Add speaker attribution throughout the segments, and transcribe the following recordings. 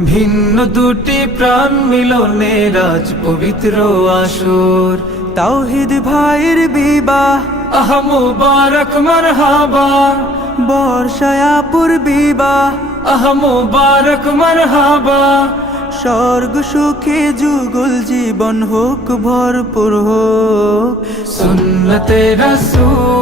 Speaker 1: ভিন্ন দুটি প্রাণ মিলনে রাজ পবিত্র আসর। তাওহিদ ভাইয়ের বিবাহ। আহ মুবারক, মারহাবা। বর্ষায়াপুর বিবাহ। আহ মুবারক, মারহাবা। স্বর্গ সুখে যুগল জীবন হোক, ভরপুর হোক। সুন্নতে রসুল।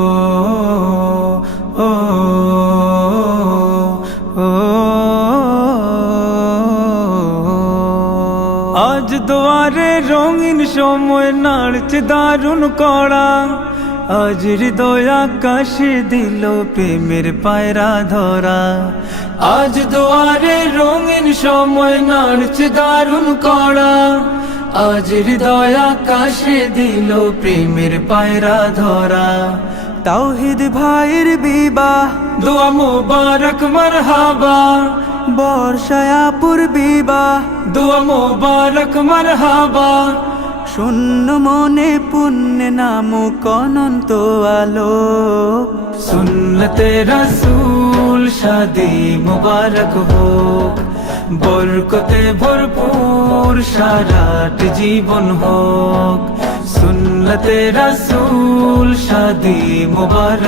Speaker 1: আজ দুয়ারে রঙিন সময় নাড়ছে দারুণ করা আজ হৃদয় আকাশে দিল প্রেমের পায়রা ধরা। আজ দুয়ারে রঙিন সময় নাড়ছে দারুণ করা আজ হৃদয় আকাশে দিল প্রেমের পায়রা ধরা। তাওহিদ ভাইয়ের বিবাহ, দোয়া মুবারক, মারহাবা। বর্ষায়াপুর বিবাহ দোয়া মুবারক মারহাবা। শূন্য মনে পুণ্য নাম অনন্ত আলো। সুন্নতে রসুল শাদি মুবারক হোক। বরকতে ভরপুর সারাট জীবন হোক। সুন্নতে রসুল শাদি মুবারক